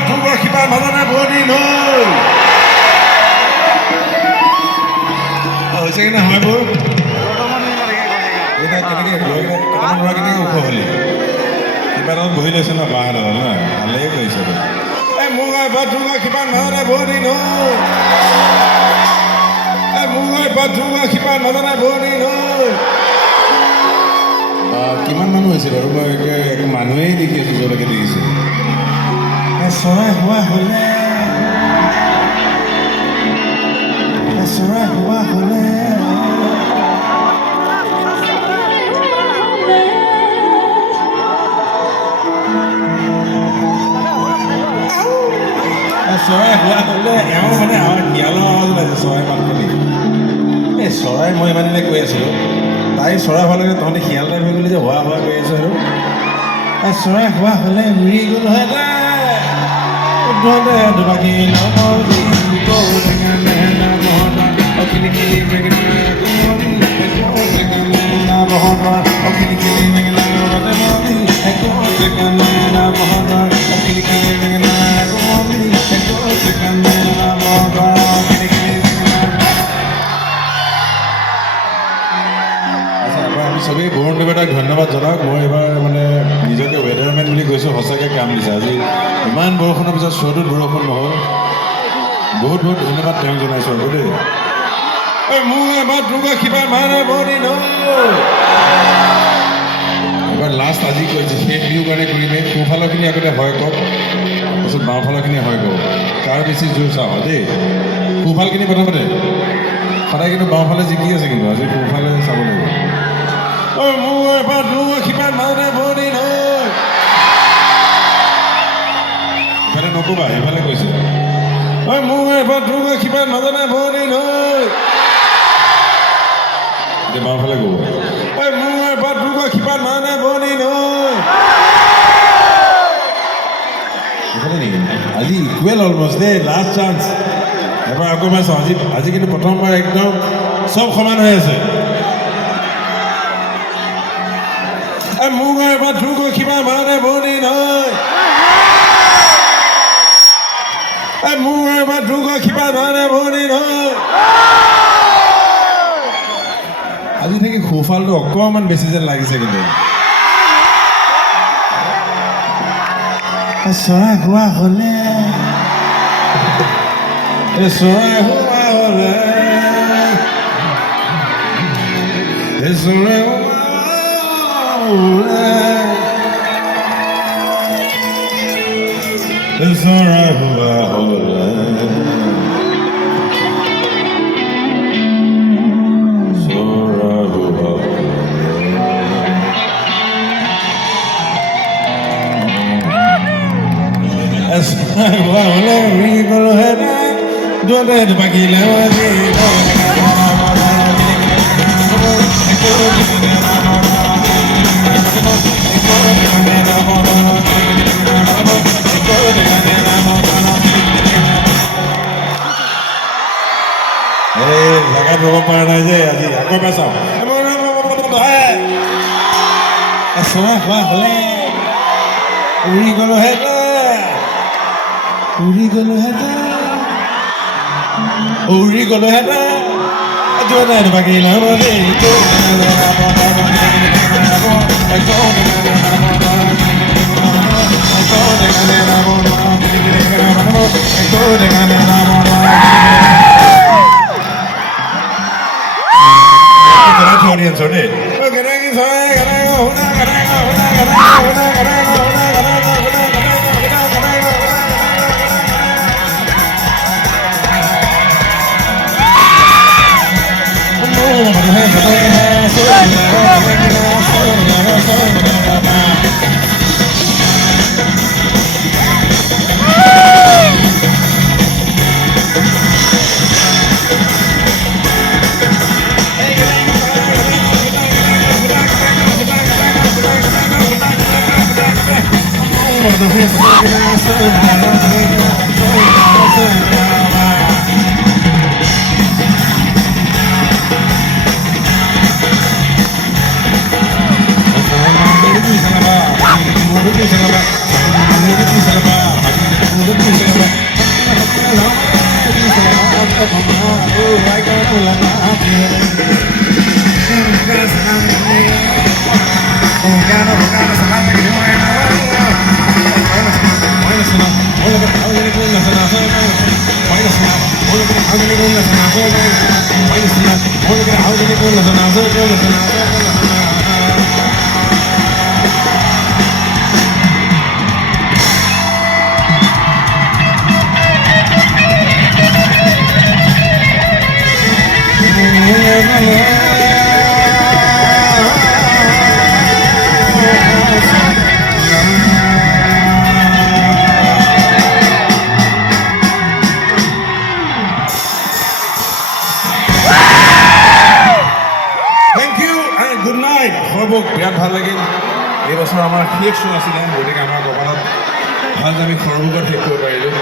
Tuba Kiba Madana Bonino. Oh, second Habo. বহিলৈছে না বাহাৰ ভালে কৈছে মুগাই বাথৰুমা কিমান নাজানে বনি নয় মুগাই বাথৰুমা কিমান নাজানে বনি নয় কিমান মানুহ হৈছে বাৰু মই একে মানুহেই দেখি আছোঁ য'লৈকে দেখিছোঁ চৰাই হোৱা হ'লে চৰাই হোৱা হ'লে চৰাই হোৱা হ'লে এওঁ মানে আমাৰ শিয়ালৰ আৱাজ ওলাইছে চৰাই মাত শুনি এই চৰাই মই মানে কৈ আছিলোঁ তাই চৰাই হোৱা লাগে তহঁতে শিয়াল টাইপ হৈ গ'লি যে হোৱা হোৱা কৈ আছোঁ আৰু চৰাই হোৱা হ'লে উৰি গ'ল হয় চবেই বৰুণ দেৱতাক ধন্যবাদ জনাওক মই এইবাৰ মানে নিজকে ৱেডাৰমেন বুলি কৈছোঁ সঁচাকৈ কাম দিছে আজি ইমান বৰষুণৰ পিছত শ্ব'টোত বৰষুণ নহ'ল বহুত বহুত ধন্যবাদ তেওঁক জনাইছোঁ আকৌ দেই মোৰ এবাৰ দুৰ্গা কিবা মানে বনি এবাৰ লাষ্ট আজি কৈছে সেই বিহু কাৰণে কৰিমে সোঁফালৰখিনি আগতে হয় কওক তাৰপিছত বাওঁফালৰখিনি হয় কওক কাৰ বেছি জোৰ চাওঁ দেই সোঁফালখিনি প্ৰথমতে সদায় কিন্তু বাওঁফালে জিকি আছে কিন্তু আজি সোঁফালে চাব লাগিব মোৰ এবাৰ দুৰ্গা কিবা মানে বনি ইফালে নক'বা সেইফালে কৈছে মোৰ এবাৰ দুৰ্গা কিবা নাজানে বনি এতিয়া বাওঁফালে ক'ব মোৰ এবাৰ দুৰ্গা কিবা মানে বনি এইফালে নেকি আজি ইকুৱেল অলমষ্ট দেই লাষ্ট চান্স এবাৰ আকৌ মই চাওঁ আজি কিন্তু প্ৰথমবাৰ একদম চব সমান হৈ আছে মোৰ এবাৰ দুৰ্গা কিবা মানে বনি মোৰ এবাৰ দুৰ্গা কিবা মানে বনি আজি থাকি সোঁফালটো অকণমান বেছি যেন লাগিছে কিন্তু চৰাই হোৱা হ'লে চৰাই হোৱা হ'লে চৰাই চৰাই হোৱা হ'লে Hola, rico lo era, yo te paquila laga roba para aja আজি আকৌ পাছাও আসোৱা হ'লে উৰি গ'লো হেতা উৰি গ'লো হেতা জোনাৰ বাগিলা ৰে audience on it. Thank you and good night. সৰ্বক বিৰাট ভাল লাগিল এই বছৰ আমাৰ শেষ শ্ব' আছিলে গতিকে আমাৰ কপালত ভাল যে আমি সৰ্বগত শেষ কৰিব পাৰিলোঁ।